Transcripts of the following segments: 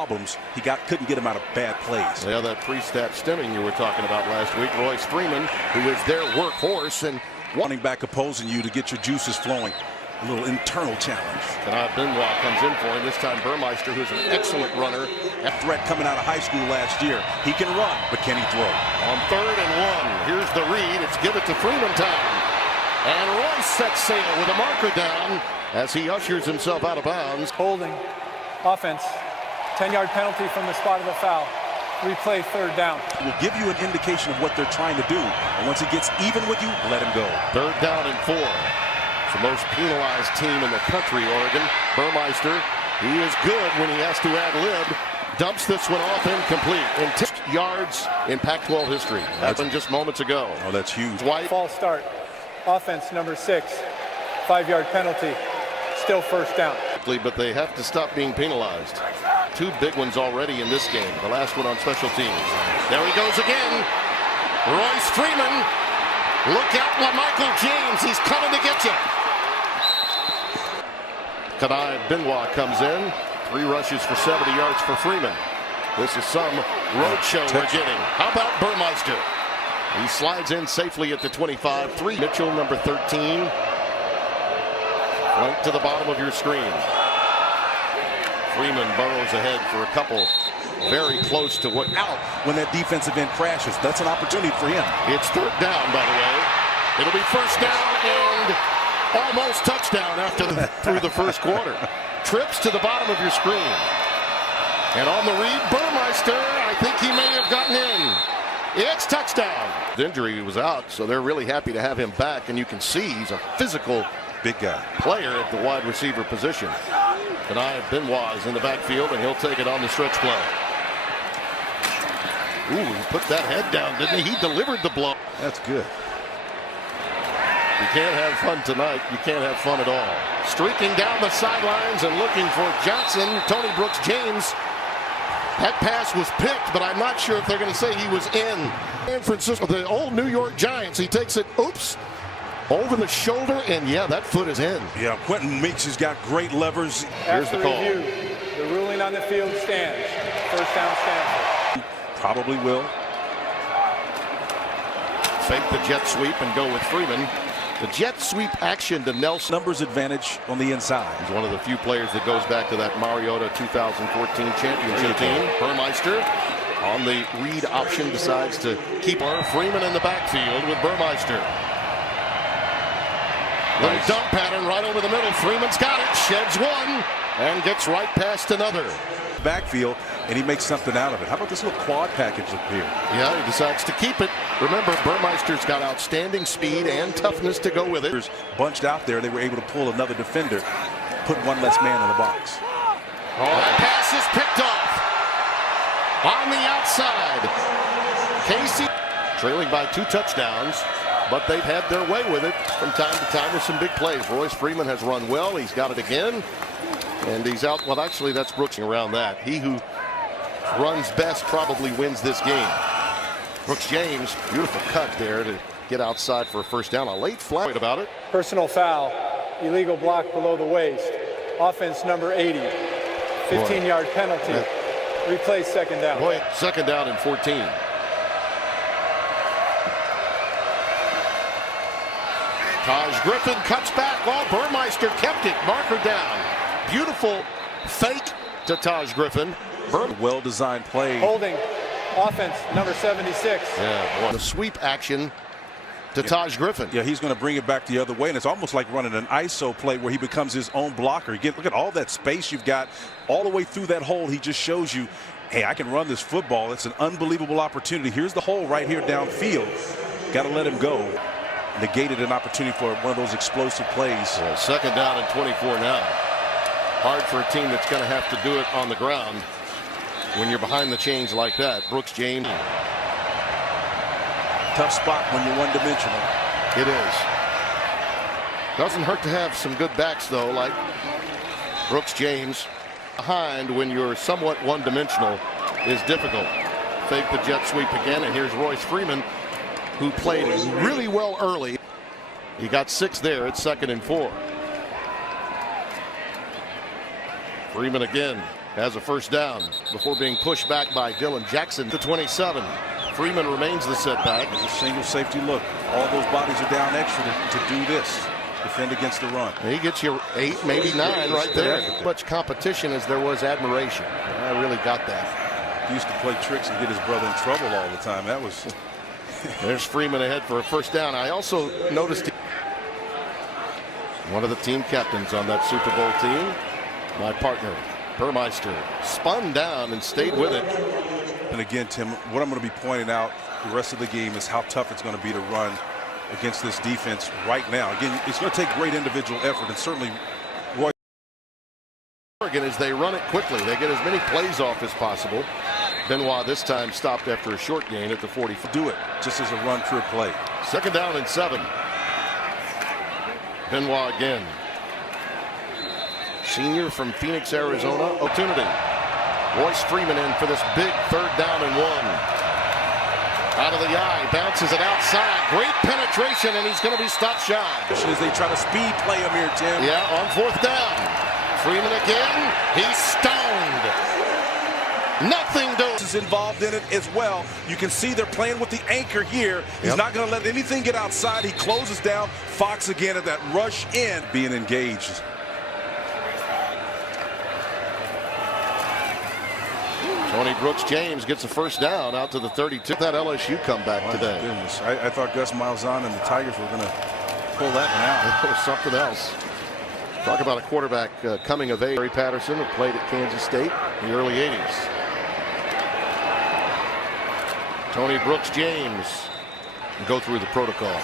problems. He couldn't get him out of bad plays. Yeah, that pre-snap stemming you were talking about last week. Royce Freeman, who is their workhorse, and running back opposing you to get your juices flowing. A little internal challenge. Benoit comes in for him. This time Burmeister, who's an excellent runner. A threat coming out of high school last year. He can run, but can he throw? On 3rd and 1. Here's the read. It's give it to Freeman time. And Royce sets sail with a marker down as he ushers himself out of bounds. Holding. Offense. 10-yard penalty from the spot of the foul. Replay 3rd down. Will give you an indication of what they're trying to do. And once he gets even with you, let him go. 3rd down and 4. It's the most penalized team in the country, Oregon. Burmeister, he is good when he has to ad-lib. Dumps this one off incomplete. In 10 yards in Pac-12 history. Happened just moments ago. Oh, that's huge. White. False start. Offense number 6. 5-yard penalty. Still 1st down. But they have to stop being penalized. 2 big ones already in this game. The last one on special teams. There he goes again. Royce Freeman. Look out, Michael James. He's coming to get you. Benoit comes in. 3 rushes for 70 yards for Freeman. This is some roadshow we're getting. How about Burmeister? He slides in safely at the 25. 3. Mitchell, number 13. Right to the bottom of your screen. Freeman burrows ahead for a couple. Very close to what out when that defensive end crashes. That's an opportunity for him. It's 3rd down, by the way. It'll be 1st down and almost touchdown through the 1st quarter. Trips to the bottom of your screen. And on the read, Burmeister, I think he may have gotten in. It's touchdown. The injury was out, so they're really happy to have him back, and you can see he's a physical big guy player at the wide receiver position. Benoit is in the backfield, and he'll take it on the stretch play. Ooh, he put that head down, didn't he? He delivered the blow. That's good. You can't have fun tonight. You can't have fun at all. Streaking down the sidelines and looking for Johnson, Tony Brooks James. That pass was picked, but I'm not sure if they're going to say he was in. San Francisco, the old New York Giants. He takes it, oops, over the shoulder, and yeah, that foot is in. Yeah, Quentin Meeks has got great levers. Here's the call. Review, the ruling on the field stands. 1st down, Stanford. Probably will. Fake the jet sweep and go with Freeman. The jet sweep action to Nelson. Numbers advantage on the inside. He's one of the few players that goes back to that Mariota 2014 championship team. Burmeister on the read option decides to keep Freeman in the backfield with Burmeister. Little dump pattern right over the middle. Freeman's got it. Sheds one and gets right past another. Backfield, and he makes something out of it. How about this little quad package up here? Yeah, he decides to keep it. Remember, Burmeister's got outstanding speed and toughness to go with it. Bunched out there, they were able to pull another defender, put one less man in the box. Oh, that pass is picked off on the outside. Casey trailing by 2 touchdowns, but they've had their way with it from time to time with some big plays. Royce Freeman has run well. He's got it again. And he's out. Well, actually, that's Brooks around that. He who runs best probably wins this game. Brooks James, beautiful cut there to get outside for a 1st down. A late flag about it. Personal foul. Illegal block below the waist. Offense number 80. 15-yard penalty. Replay 2nd down. Boy, 2nd down and 14. Taj Griffin cuts back. Oh, Burmeister kept it. Marker down. Beautiful fake to Taj Griffin. Well-designed play. Holding. Offense number 76. Yeah, the sweep action to Taj Griffin. Yeah, he's going to bring it back the other way, and it's almost like running an ISO play where he becomes his own blocker. Look at all that space you've got all the way through that hole. He just shows you, hey, I can run this football. It's an unbelievable opportunity. Here's the hole right here downfield. Got to let him go. Negated an opportunity for one of those explosive plays. Well, 2nd down and 24 now. Hard for a team that's going to have to do it on the ground when you're behind the chains like that. Brooks James. Tough spot when you're one-dimensional. It is. Doesn't hurt to have some good backs, though, like Brooks James. Behind when you're somewhat one-dimensional is difficult. Fake the jet sweep again, and here's Royce Freeman, who played really well early. He got 6 there. It's 2nd and 4. Freeman again has a first down before being pushed back by Dylan Jackson to 27. Freeman remains the setback. A single safety look. All those bodies are down extra to do this. Defend against the run. He gets you 8, maybe 9 right there. As much competition as there was admiration. I really got that. He used to play tricks and get his brother in trouble all the time. That was... There's Freeman ahead for a first down. I also noticed one of the team captains on that Super Bowl team, my partner, Burmeister, spun down and stayed with it. And again, Tim, what I'm going to be pointing out the rest of the game is how tough it's going to be to run against this defense right now. Again, it's going to take great individual effort, and certainly Roy. Oregon, as they run it quickly, they get as many plays off as possible. Benoit this time stopped after a short gain at the 40. Do it just as a run pure play. Second down and 7. Benoit again. Senior from Phoenix, Arizona. Opportunity. Royce Freeman in for this big 3rd down and 1. Out of the eye, bounces it outside. Great penetration, and he's going to be stopped shy. As they try to speed play him here, Tim. Yeah, on 4th down. Freeman again. He's stoned. Nothing doing. Is involved in it as well. You can see they're playing with the anchor here. He's not going to let anything get outside. He closes down. Fox again at that rush in, being engaged. Tony Brooks-James gets a first down out to the 32. That LSU comeback today. Goodness. I thought Gus Malzahn and the Tigers were going to pull that one out. That was something else. Talk about a quarterback coming of age. Barry Patterson, who played at Kansas State in the early 80s. Tony Brooks-James go through the protocol.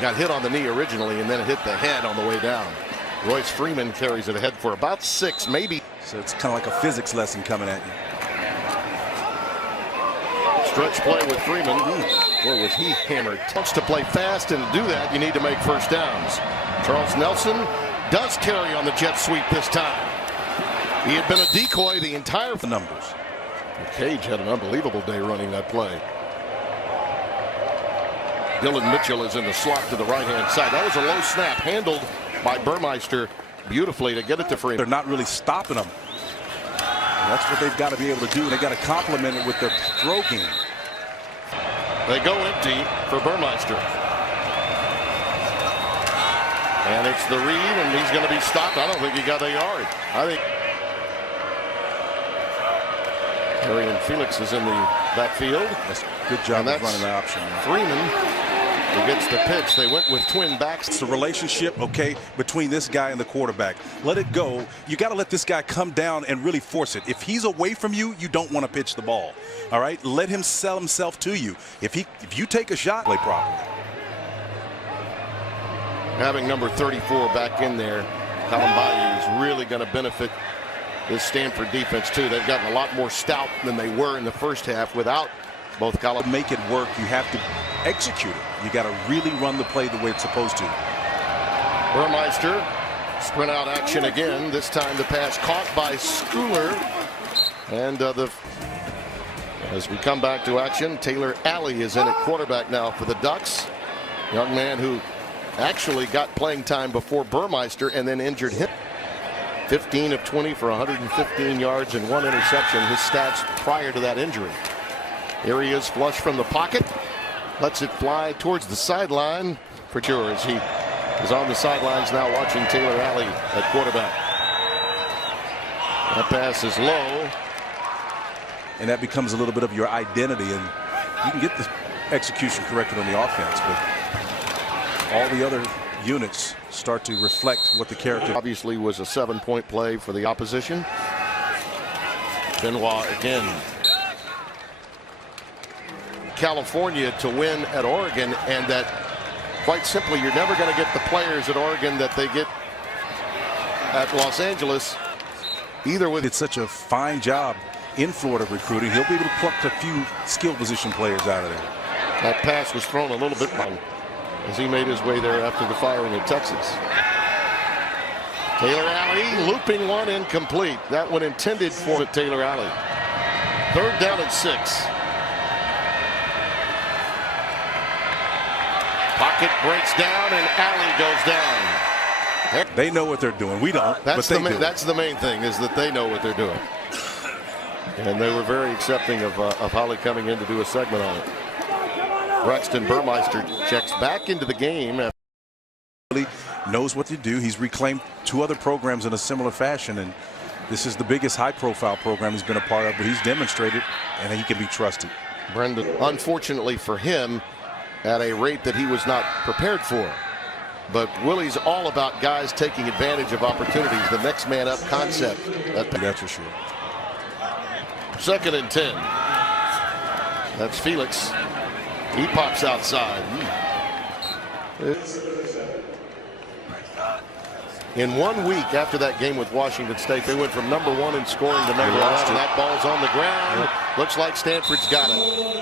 Got hit on the knee originally and then hit the head on the way down. Royce Freeman carries it ahead for about 6, maybe. So it's kind of like a physics lesson coming at you. Stretch play with Freeman. Boy, was he hammered. Wants to play fast, and to do that, you need to make first downs. Charles Nelson does carry on the jet sweep this time. He had been a decoy the entire numbers. Cage had an unbelievable day running that play. Dylan Mitchell is in the slot to the right-hand side. That was a low snap handled by Burmeister beautifully to get it to Freeman. They're not really stopping them. That's what they've got to be able to do. They got to complement it with their throw game. They go empty for Burmeister. And it's the read, and he's going to be stopped. I don't think he got a yard. I think Arian Felix is in the backfield. That's a good job of running the option. Freeman who gets the pitch. They went with twin backs. It's the relationship, okay, between this guy and the quarterback. Let it go. You got to let this guy come down and really force it. If he's away from you, you don't want to pitch the ball. All right, let him sell himself to you. If you take a shot, play properly. Having number 34 back in there, Colin Bayou is really going to benefit this Stanford defense too. They've gotten a lot more stout than they were in the first half without both Colin. Make it work, you have to execute it. You got to really run the play the way it's supposed to. Burmeister, sprint out action again. This time the pass caught by Schooler. And as we come back to action, Taylor Alley is in at quarterback now for the Ducks. Young man who actually got playing time before Burmeister and then injured him. 15 of 20 for 115 yards and 1 interception. His stats prior to that injury. Here he is flush from the pocket. Lets it fly towards the sideline for sure as he is on the sidelines now watching Taylor Alley at quarterback. That pass is low. And that becomes a little bit of your identity, and you can get the execution corrected on the offense, but all the other units start to reflect what the character obviously was a 7-point play for the opposition. Benoit again. California to win at Oregon, and that quite simply you're never going to get the players at Oregon that they get at Los Angeles either. With it's such a fine job in Florida recruiting, he'll be able to pluck a few skill position players out of there. That pass was thrown a little bit long as he made his way there after the firing at Texas. Taylor Alley looping one incomplete. That one intended for Taylor Alley. 3rd down and 6. Pocket breaks down and Alley goes down. They know what they're doing. We don't. That's but they do. That's the main thing, is that they know what they're doing. And they were very accepting of Holly coming in to do a segment on it. Braxton Burmeister checks back into the game. Really knows what to do. He's reclaimed 2 other programs in a similar fashion, and this is the biggest high-profile program he's been a part of, but he's demonstrated, and he can be trusted. Brendan, unfortunately for him, at a rate that he was not prepared for. But Willie's all about guys taking advantage of opportunities, the next man up concept. That's for sure. 2nd and 10. That's Felix. He pops outside. In 1 week after that game with Washington State, they went from #1 in scoring to #11. That ball's on the ground. Looks like Stanford's got it.